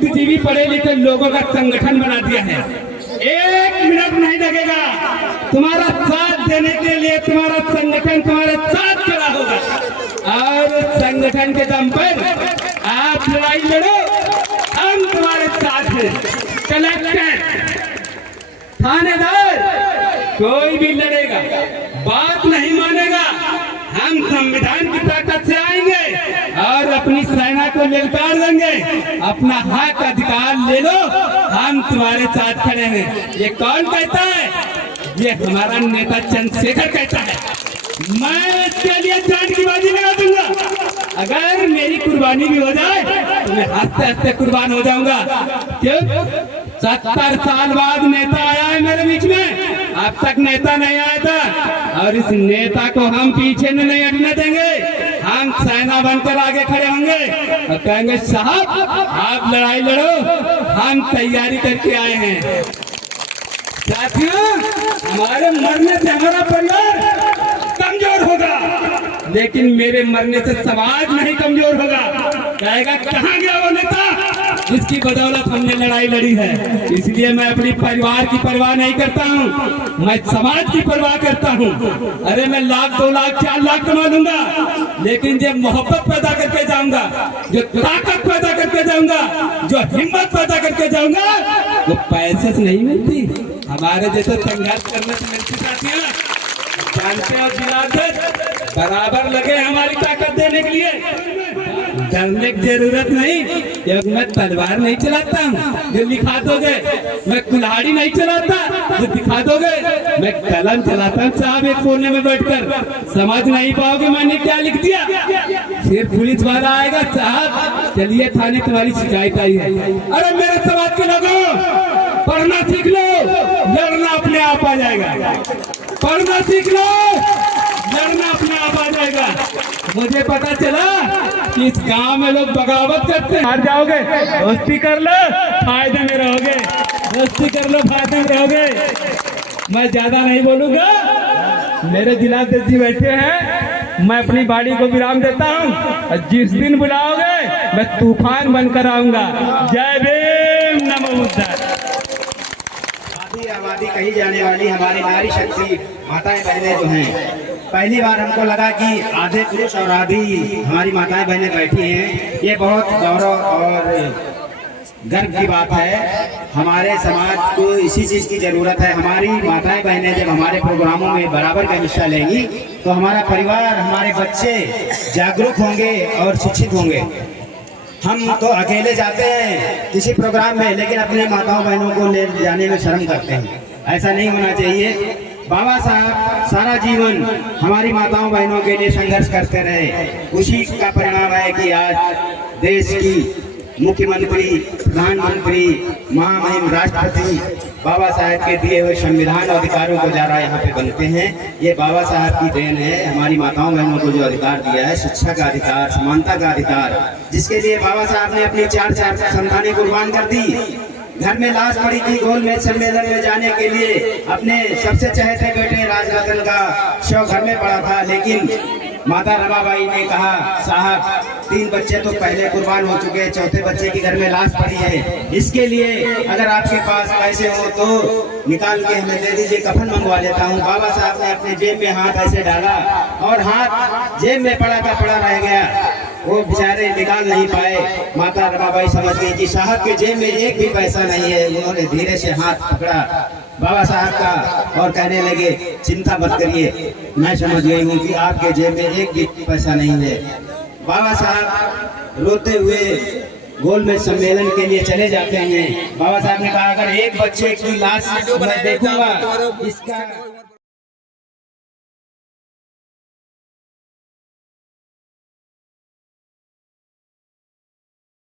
बुद्धिजीवी पढ़े लिखे लोगों का संगठन बना दिया है। 1 मिनट नहीं लगेगा, तुम्हारा साथ देने के लिए तुम्हारा संगठन तुम्हारे साथ खड़ा होगा और संगठन के दम पर आप लड़ाई लड़ो, हम तुम्हारे साथ हैं। कलेक्टर, थानेदार, कोई भी लड़ेगा, बात नहीं मानेगा, हम संविधान की ताकत से आएंगे और अपनी सेना को ललकार देंगे। अपना हक अधिकार ले लो, हम तुम्हारे साथ खड़े हैं। ये कौन कहता है? ये हमारा नेता चंद्रशेखर कहता है। मैं इसके लिए जान की बाजी लगा दूंगा। अगर मेरी कुर्बानी भी हो जाए तो मैं हंसते हंसते कुर्बान हो जाऊंगा। क्यों? 70 साल बाद नेता आया है मेरे बीच में, अब तक नेता नहीं आया था और इस नेता को हम पीछे नहीं हटने देंगे। हम सेना बनकर आगे खड़े होंगे और कहेंगे साहब आप लड़ाई लड़ो, हम तैयारी करके आए हैं। साथियों, हमारे मरने से हमारा परिवार कमजोर होगा, लेकिन मेरे मरने से समाज नहीं कमजोर होगा। कहेगा कहाँ गया वो नेता जिसकी बदौलत हमने लड़ाई लड़ी है। इसलिए मैं अपनी परिवार की परवाह नहीं करता हूँ, मैं समाज की परवाह करता हूँ। अरे मैं 1 लाख 2 लाख 4 लाख कमा लूंगा, लेकिन जब मोहब्बत पैदा करके जाऊंगा, जो ताकत पैदा करके जाऊंगा, जो हिम्मत पैदा करके जाऊंगा, वो पैसे से नहीं मिलती, हमारे जैसे संघर्ष करने से मिलती। साथियों, जानते हो जिलाध्यक्ष बराबर लगे हमारी ताकत देने के लिए। डरने की जरूरत नहीं, क्योंकि मैं तलवार नहीं चलाता हूँ जो लिखा दोगे, मैं कुल्हाड़ी नहीं चलाता जो दिखा दोगे, मैं कलम चलाता हूँ साहब। एक कोने में बैठकर समझ नहीं पाओगे मैंने क्या लिख दिया। फिर पुलिस वाला आएगा, साहब चलिए थाने तुम्हारी शिकायत आई है। अरे मेरे समाज के लोगों, पढ़ना सीख लो, लड़ना अपने आप आ जाएगा। पढ़ना सीख लो, लड़ना अपने आप आ जाएगा। मुझे पता चला कि इस गांव में लोग बगावत करते हैं। हार जाओगे, दोस्ती कर लो, फायदे में रहोगे। दोस्ती कर लो, फायदे में रहोगे। मैं ज्यादा नहीं बोलूंगा, मेरे जिलाध्यक्ष जी बैठे हैं, मैं अपनी बाड़ी को विराम देता हूँ और जिस दिन बुलाओगे मैं तूफान बनकर आऊंगा। जय भीम, नमो बुद्धाय। आबादी कही जाने वाली हमारी नारी शक्ति माताएं बहनें जो हैं, पहली बार हमको लगा कि आधे पुरुष और आधी हमारी माताएं बहनें बैठी हैं। ये बहुत गौरव और गर्व की बात है। हमारे समाज को इसी चीज़ की ज़रूरत है। हमारी माताएं बहनें जब हमारे प्रोग्रामों में बराबर का हिस्सा लेंगी तो हमारा परिवार, हमारे बच्चे जागरूक होंगे और शिक्षित होंगे। हम तो अकेले जाते हैं किसी प्रोग्राम में, लेकिन अपने माताओं बहनों को ले जाने में शर्म करते हैं। ऐसा नहीं होना चाहिए। बाबा साहब सारा जीवन हमारी माताओं बहनों के लिए संघर्ष करते रहे, उसी का परिणाम है कि आज देश की मुख्यमंत्री, प्रधानमंत्री, महामहिम राष्ट्रपति बाबा साहब के दिए हुए संविधान अधिकारों को जरा यहाँ पे बनते हैं। ये बाबा साहब की देन है। हमारी माताओं बहनों को जो अधिकार दिया है, शिक्षा का अधिकार, समानता का अधिकार, जिसके लिए बाबा साहब ने अपनी 4 संतानें कुर्बान कर दी। घर में लाश पड़ी थी, गोलमेज सम्मेलन में जाने के लिए अपने सबसे चहेते बेटे राजरतन का शव घर में पड़ा था, लेकिन माता रमाबाई ने कहा साहब 3 बच्चे तो पहले कुर्बान हो चुके हैं, 4थे बच्चे की घर में लाश पड़ी है। इसके लिए अगर आपके पास पैसे हो तो निकाल के हमें दे दीजिए, कफन मंगवा लेता हूँ। बाबा साहब ने अपने जेब में हाथ ऐसे डाला और हाथ जेब में पड़ा का पड़ा रह गया। वो बेचारे निकाल नहीं पाए। माता रमाबाई समझ गई कि साहब के जेब में एक भी पैसा नहीं है। उन्होंने धीरे से हाथ पकड़ा बाबा साहब का और कहने लगे चिंता मत करिए, मैं समझ गई हूँ कि आपके जेब में एक भी पैसा नहीं है। बाबा साहब रोते हुए गोलमेज सम्मेलन के लिए चले जाते हैं। बाबा साहब ने कहा अगर एक बच्चे की लाश मैं देखूंगा इसका